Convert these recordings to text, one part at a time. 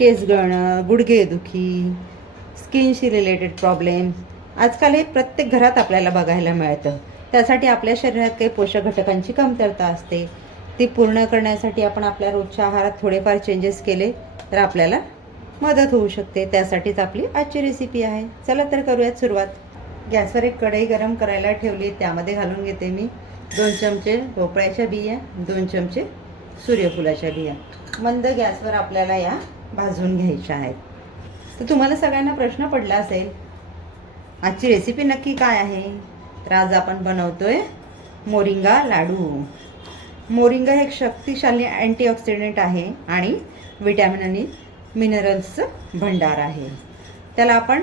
केस गळणं, गुडघेदुखी, स्किनशी related problem आजकाल हे प्रत्येक घरात आपल्याला बघायला मिळतं. त्यासाठी आपल्या शरीरात काही पोषक घटकांची कमतरता असते. ती पूर्ण करण्यासाठी आपण आपल्या रोजच्या आहारात थोडेफार चेंजेस केले तर आपल्याला मदत होऊ शकते. त्यासाठीच आपली आजची रेसिपी आहे. चला तर करूयात सुरुवात. गॅसवर एक कढई गरम करायला ठेवली. त्यामध्ये घालून घेते मी 2 चमचे भोपळ्याच्या बिया, 2 चमचे सूर्यफुलाच्या बिया. मंद गॅसवर आपल्याला या भाजून घ्यायच्या आहेत. तर तुम्हाला सगळ्यांना प्रश्न पडला असेल आजची रेसिपी नक्की काय आहे. तर आज आपण बनवतोय मोरिंगा लाडू. मोरिंगा हे एक शक्तिशाली अँटीऑक्सिडंट आहे आणि विटॅमिन आणि मिनरल्सचं भंडार आहे. त्याला आपण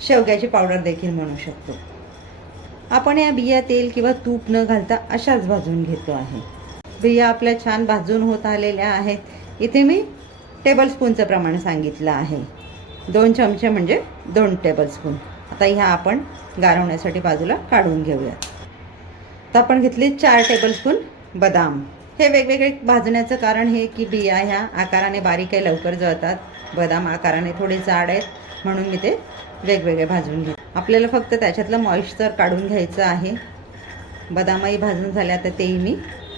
शेवग्याची पावडर देखील म्हणू शकतो. आपण या बिया तेल किंवा तूप न घालता अशाच भाजून घेतो आहे. बिया आपल्या छान भाजून होत आलेल्या आहेत. इथे मी टेबलस्पूनचं प्रमाण सांगितलं आहे. 2 चमचे म्हणजे 2 टेबलस्पून. आता ह्या आपण गारवण्यासाठी बाजूला काढून घेऊयात. तर आपण घेतले 4 टेबलस्पून बदाम. हे वेगवेगळे भाजण्याचं कारण हे की बिया ह्या आकाराने बारीक आहे, लवकर जळतात. बदाम आकाराने थोडे जाड आहेत म्हणून मी ते वेगवेगळे भाजून घेते. आपल्याला फक्त त्याच्यातलं मॉइश्चर काढून घ्यायचं आहे. बदामही भाजून झाल्या तर तेही मी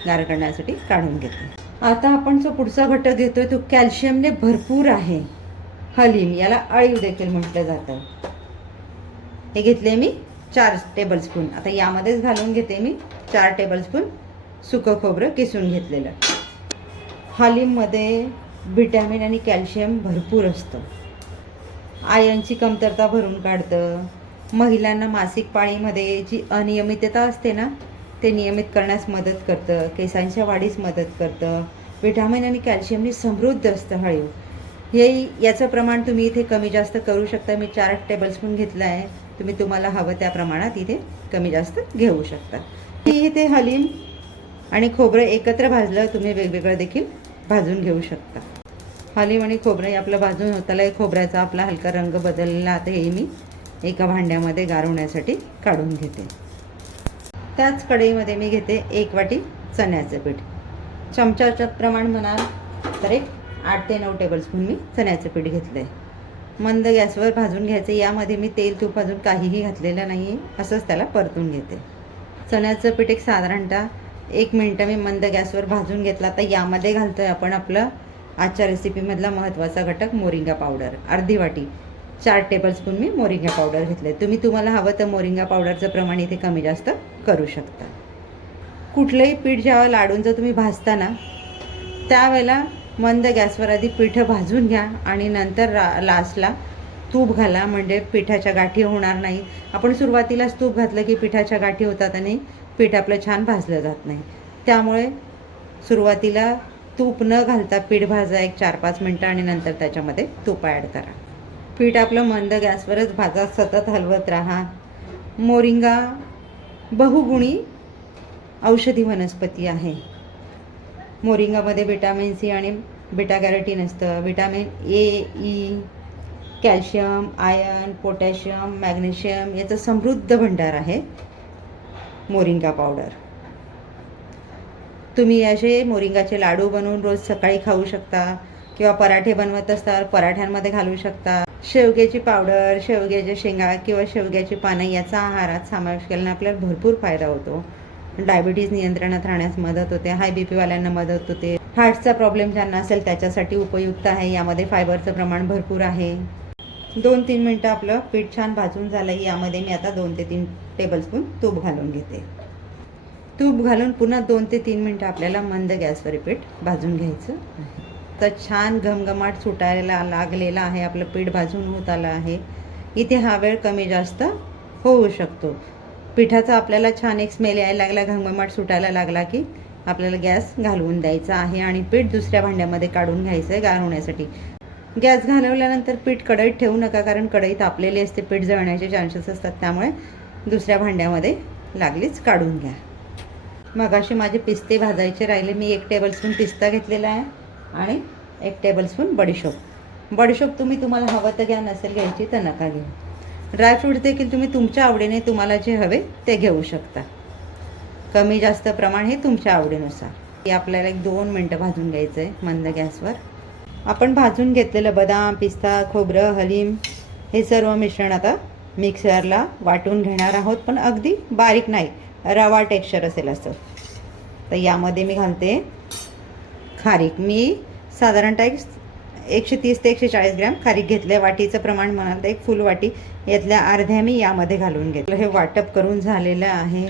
गार करण्यासाठी काढून घेते. आता आपण जो पुढचा घटक घेतोय तो कॅल्शियमने भरपूर आहे. हलीम, याला अळीव देखील म्हटलं जातं. हे घेतले मी 4 टेबलस्पून. आता यामध्येच घालून घेते मी 4 टेबलस्पून सुकं खोबरं किसून घेतलेलं. हलीममध्ये व्हिटॅमिन आणि कॅल्शियम भरपूर असतं. आयर्नची कमतरता भरून काढतं. महिलांना मासिक पाळीमध्ये जी अनियमितता असते ना, ते नियमित करण्यास मदत करतं. केसांच्या वाढीस मदत करतं. व्हिटॅमिन आणि कॅल्शियमनी समृद्ध असतं हळीव. याचं प्रमाण तुम्ही इथे कमी जास्त करू शकता. मी 4 टेबलस्पून घेतलं आहे. तुम्ही तुम्हाला हवं त्या प्रमाणात इथे कमी जास्त घेऊ शकता. इथे हलीम आणि खोबरं एकत्र भाजलं. तुम्ही वेगवेगळं देखील भाजून घेऊ शकता. हलीम आणि खोबरं आपलं भाजून होताला खोबऱ्याचा आपला हलका रंग बदलला. आता हे मी एका भांड्यामध्ये गारवण्यासाठी काढून घेते. त्याच कढईमध्ये मी घेते 1 वाटी चण्याचं पीठ. चमच्याचं प्रमाण म्हणाल तर एक 8 ते 9 टेबलस्पून मी चण्याचं पीठ घेतलं आहे. मंद गॅसवर भाजून घ्यायचं. यामध्ये मी तेल तूप अजून काहीही घातलेलं नाही आहे. असंच त्याला परतून घेते. चण्याचं पीठ एक साधारणतः 1 मिनटं मी मंद गॅसवर भाजून घेतला. आता यामध्ये घालतो आहे आपण आपलं आजच्या रेसिपीमधला महत्त्वाचा घटक मोरिंगा पावडर. अर्धी वाटी 4 टेबलस्पून मी मोरिंगा पावडर घेतले. तुम्हाला हवं तर मोरिंगा पावडरचं प्रमाण इथे कमी जास्त करू शकता. कुठलंही पीठ जेव्हा लाडूंचं तुम्ही भाजता ना, त्यावेळेला मंद गॅसवर आधी पिठं भाजून घ्या आणि नंतर लास्टला तूप घाला. म्हणजे पिठाच्या गाठी होणार नाही. आपण सुरुवातीलाच तूप घातलं की पिठाच्या गाठी होतात आणि पीठ आपलं छान भाजलं जात नाही. त्यामुळे सुरुवातीला तूप न घालता पीठ भाजा एक 4-5 मिनटं आणि नंतर त्याच्यामध्ये तूप ॲड करा. पीठ आपलं मंद गॅसवरच भाजा, सतत हलवत राहा. मोरिंगा बहुगुणी औषधी वनस्पती आहे. मोरिंगामध्ये विटॅमिन सी आणि बीटा कॅरोटीन असतं. Vitamin A, E, calcium, iron, potassium, magnesium याचं समृद्ध भंडार आहे मोरिंगा पावडर. तुम्ही असे मोरिंगाचे लाडू बनवून रोज सकाळी खाऊ शकता किंवा पराठे बनवत असताना पराठ्यांमध्ये घालू शकता. शेवग्याची पावडर, शेवग्याच्या शेंगा किंवा शेवग्याची पानं याचा आहारात समावेश केल्याने आपल्याला भरपूर फायदा होतो. डायबिटीज नियंत्रणात राहण्यास मदत होते. हाय BP वाल्यांना मदत होते. हार्टचा प्रॉब्लेम ज्यांना असेल त्याच्यासाठी उपयुक्त आहे. यामध्ये फायबरचं प्रमाण भरपूर आहे. 2-3 मिनटं आपलं पीठ छान भाजून झालं. यामध्ये मी आता 2 ते 3 टेबलस्पून तूप घालून घेते. तूप घालून पुन्हा 2 ते 3 मिनटं आपल्याला मंद गॅसवर पीठ भाजून घ्यायचं. तर छान घमघमाट सुटायला लागलेला आहे. आपलं पीठ भाजून होत आलं आहे. इथे हा वेळ कमी जास्त होऊ शकतो. पिठाचा आपल्याला छान एक स्मेल यायला लागला, घमघमाट सुटायला लागला की आपल्याला गॅस घालवून द्यायचा आहे आणि पीठ दुसऱ्या भांड्यामध्ये काढून घ्यायचं आहे गार होण्यासाठी. गॅस घालवल्यानंतर पीठ कढईत ठेवू नका, कारण कढई तापलेली असते. पीठ जळण्याचे चान्सेस असतात. त्यामुळे दुसऱ्या भांड्यामध्ये लागलीच काढून घ्या. मगाशी माझे पिस्ते भाजायचे राहिले. मी 1 टेबलस्पून पिस्ता घेतलेला आहे आणि 1 टेबलस्पून बडीशोप. बडीशोप तुम्हाला हवं तर घ्या, नसेल घ्यायची तर नका घेऊ. ड्रायफ्रूट्स देखील तुम्ही तुमच्या आवडीने तुम्हाला जे हवे ते घेऊ शकता. कमी जास्त प्रमाण हे तुमच्या आवडीनुसार. हे आपल्याला 1-2 मिनटं भाजून घ्यायचं आहे मंद गॅसवर. आपण भाजून घेतलेलं बदाम, पिस्ता, खोबरं, हलीम हे सर्व मिश्रण आता मिक्सरला वाटून घेणार आहोत, पण अगदी बारीक नाही, रवा टेक्स्चर असेल असं. तर यामध्ये मी घालते खारीक. मी साधारणतः 130 ते 140 ग्रॅम खारीक घेतले. वाटीचं प्रमाण म्हणाल तर एक फुल वाटी, यातल्या अर्ध्या मी यामध्ये घालून घेतलं. हे वाटप करून झालेलं आहे.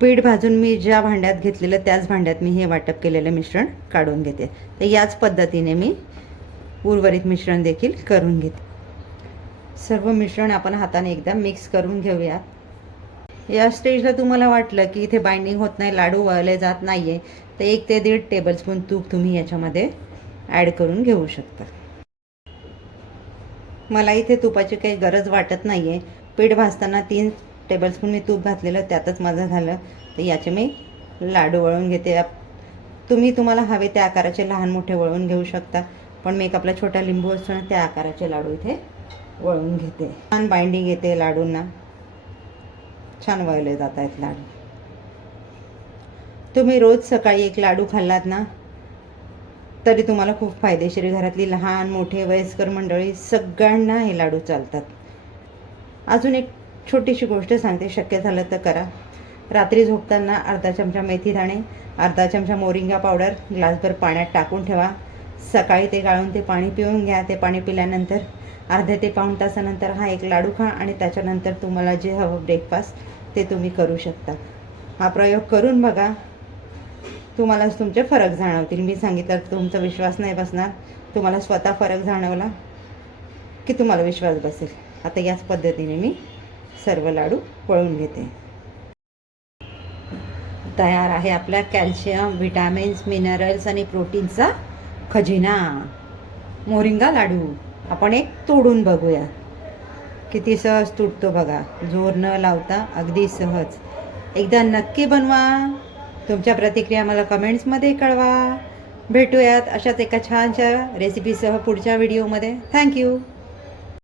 पीठ भाजून मी ज्या भांड्यात घेतलेलं त्याच भांड्यात मी हे वाटप केलेलं मिश्रण काढून घेते. तर याच पद्धतीने मी उर्वरित मिश्रण देखील करून घेते. सर्व मिश्रण आपण हाताने एकदा मिक्स करून घेऊयात. या स्टेजला तुम्हाला वाटलं की इथे बाइंडिंग होत नाही, लाडू वळले जात नाही आहे, तर 1 ते 1.5 टेबलस्पून तूप तुम्ही याच्यामध्ये ॲड करून घेऊ शकता. मला इथे तुपाची काही गरज वाटत नाही आहे. पीठ भाजताना 3 टेबलस्पून मी तूप घातलेलं, त्यातच माझं झालं. तर याचे मी लाडू वळून घेते. तुम्ही तुम्हाला हवे त्या आकाराचे लहान मोठे वळून घेऊ शकता, पण मी एक आपला छोटा लिंबू असतो ना त्या आकाराचे लाडू इथे वळून घेते. छान बाइंडिंग येते लाडूंना, छान वळले जात आहेत लाडू. तुम्ही रोज सकाळी एक लाडू खाल्लात ना तरी तुम्हाला खूप फायदेशीर. घरातली लहान मोठे वयस्कर मंडळी सगळ्यांना हे लाडू चालतात. अजून एक छोटीशी गोष्ट सांगते, शक्य झालं तर करा. रात्री झोपताना अर्धा चमचा मेथीदाणे, अर्धा चमचा मोरिंगा पावडर ग्लासभर पाण्यात टाकून ठेवा. सकाळी ते गाळून ते पाणी पिऊन घ्या. ते पाणी पिल्यानंतर अर्ध्या ते पाऊण तासानंतर हा एक लाडू खा आणि त्याच्यानंतर तुम्हाला जे हवं ब्रेकफास्ट ते तुम्ही करू शकता. हा प्रयोग करून बघा, तुम्हालाच तुमचे फरक जाणवतील. मी सांगितलं तुमचा विश्वास नाही बसणार, तुम्हाला स्वतः फरक जाणवला की तुम्हाला विश्वास बसेल. आता याच पद्धतीने मी सर्व लाडू वळून घेते. तयार आहे आपला कॅल्शियम, विटॅमिन्स, मिनरल्स आणि प्रोटीनचा खजिना मोरिंगा लाडू. आपण एक तोडून बघूया. किती सहज तुटतो बघा, जोर न लावता अगदी सहज. एकदा नक्की बनवा. तुमच्या प्रतिक्रिया मला कमेंट्समध्ये कळवा. भेटूयात अशाच एका छानशा रेसिपीसह पुढच्या व्हिडिओमध्ये. थँक्यू.